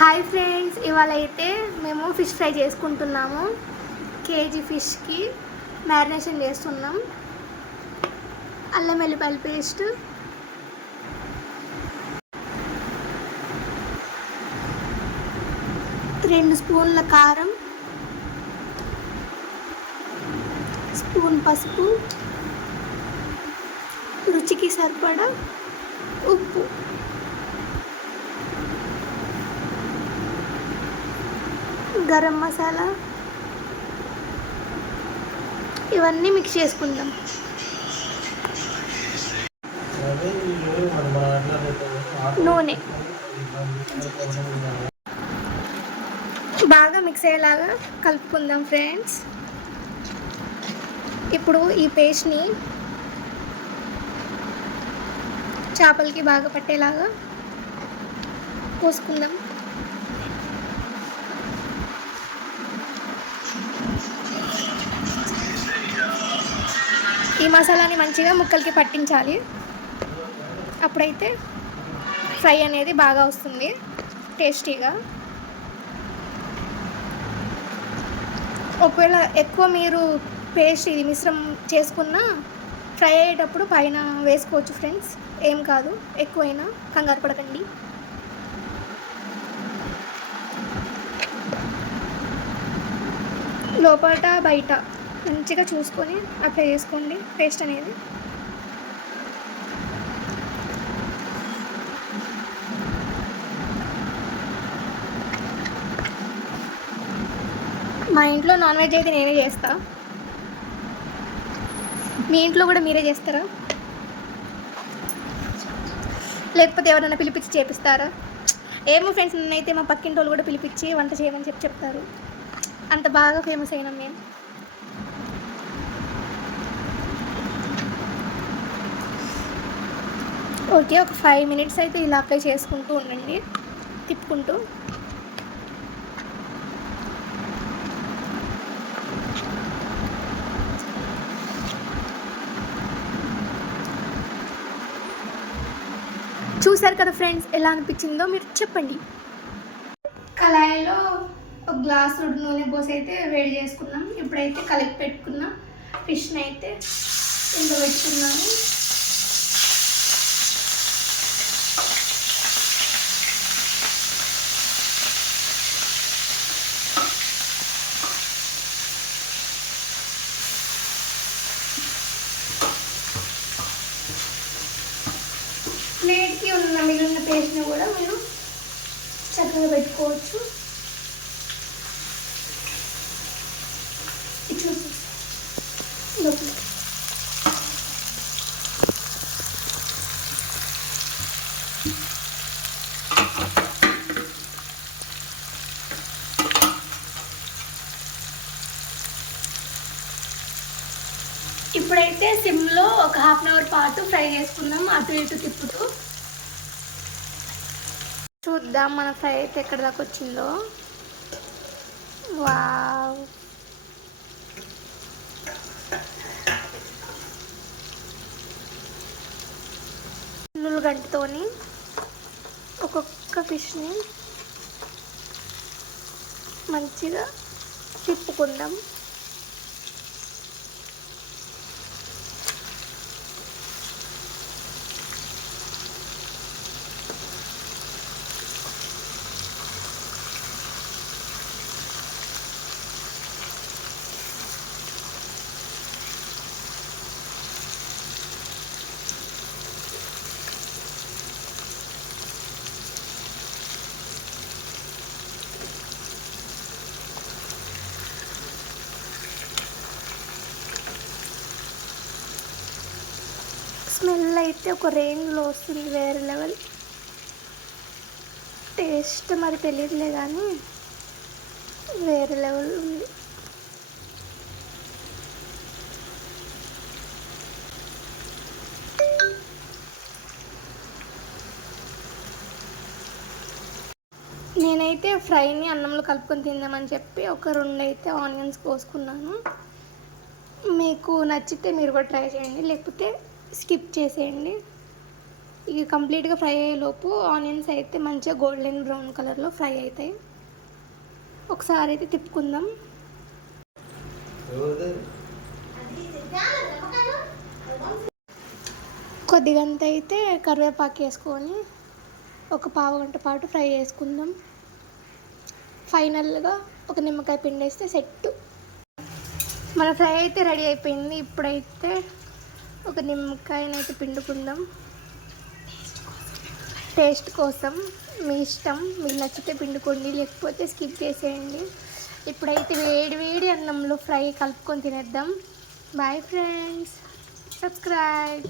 Hi friends, ఇవాళ అయితే మేము ఫిష్ ఫ్రై చేసుకుంటున్నాము. కేజీ ఫిష్కి మ్యారినేషన్ చేస్తున్నాం. అల్లం వెల్లిపాయల పేస్ట్, 2 స్పూన్ల కారం, స్పూన్ పసుపు, రుచికి సరిపడా ఉప్పు, గరం మసాలా, ఇవన్నీ మిక్స్ చేసుకుందాం. నూనె బాగా మిక్స్ అయ్యేలాగా కలుపుకుందాం ఫ్రెండ్స్. ఇప్పుడు ఈ పేస్ట్ని చేపలకి బాగా పట్టేలాగా పోసుకుందాం. ఈ మసాలాని మంచిగా ముక్కలకి పట్టించాలి. అప్పుడైతే ఫ్రై అనేది బాగా వస్తుంది, టేస్టీగా. ఒకవేళ ఎక్కువ మీరు పేస్ట్ ఇది మిశ్రమం చేసుకున్నా ఫ్రై అయ్యేటప్పుడు పైన వేసుకోవచ్చు ఫ్రెండ్స్, ఏం కాదు. ఎక్కువైనా కంగారు పడకండి. లోపల బయట మంచిగా చూసుకొని అప్లై చేసుకోండి పేస్ట్ అనేది. మా ఇంట్లో నాన్ వెజ్ అయితే నేనే చేస్తా. మీ ఇంట్లో కూడా మీరే చేస్తారా, లేకపోతే ఎవరైనా పిలిపించి చేపిస్తారా? ఏమో ఫ్రెండ్స్, నేనైతే మా పక్కింటి వాళ్ళు కూడా పిలిపించి వంట చేయమని చెప్తారు. అంత బాగా ఫేమస్ అయినాం మేము. ఓకే, ఒక 5 మినిట్స్ అయితే ఇలా అప్లై చేసుకుంటూ ఉండండి, తిప్పుకుంటూ. చూసారు కదా ఫ్రెండ్స్, ఎలా అనిపించిందో మీరు చెప్పండి. కళాయిలో ఒక గ్లాసు నూనె పోసి అయితే వేడి చేసుకున్నాం. ఇప్పుడైతే కలిపి పెట్టుకున్న ఫిష్ని అయితే ఇందులో పెట్టుకున్నాము. ప్లేట్కి ఉన్న మిగిలిన పేస్ట్ని కూడా మీరు చక్కగా పెట్టుకోవచ్చు. ఇప్పుడైతే సిమ్లో ఒక 1/2 అవర్ పాటు ఫ్రై చేసుకుందాం, అటు ఇటు తిప్పుతూ. చూద్దాం మన ఫ్రై అయితే ఎక్కడి దాకా వచ్చిందో. వావ్, నువ్వుల గంటతోని ఒక్కొక్క ఫిష్ని మంచిగా తిప్పుకుందాం. స్మెల్ అయితే ఒక రేంజ్లో వస్తుంది, వేరే లెవెల్. టేస్ట్ మరి తెలియదులే కానీ వేరే లెవెల్ ఉంది. నేనైతే ఫ్రైని అన్నంలో కలుపుకొని తిందామని చెప్పి ఒక 2 అయితే ఆనియన్స్ కోసుకున్నాను. మీకు నచ్చితే మీరు కూడా ట్రై చేయండి, లేకపోతే స్కిప్ చేసేయండి. ఇవి కంప్లీట్గా ఫ్రై అయ్యేలోపు ఆనియన్స్ అయితే మంచిగా గోల్డెన్ బ్రౌన్ కలర్లో ఫ్రై అవుతాయి. ఒకసారి అయితే తిప్పుకుందాం. కొద్దిగంత అయితే కరివేపాకు వేసుకొని ఒక పావు గంట పాటు ఫ్రై చేసుకుందాం. ఫైనల్గా ఒక నిమ్మకాయ పిండి వేస్తే సెట్. మన ఫ్రై అయితే రెడీ అయిపోయింది. ఇప్పుడైతే ఒక నిమ్మకాయనైతే పిండుకుందాం టేస్ట్ కోసం. మీ ఇష్టం, మీకు నచ్చితే పిండుకోండి, లేకపోతే స్కిప్ చేసేయండి. ఇప్పుడైతే వేడి వేడి అన్నంలో ఫ్రై కలుపుకొని తినేద్దాం. Bye friends, subscribe.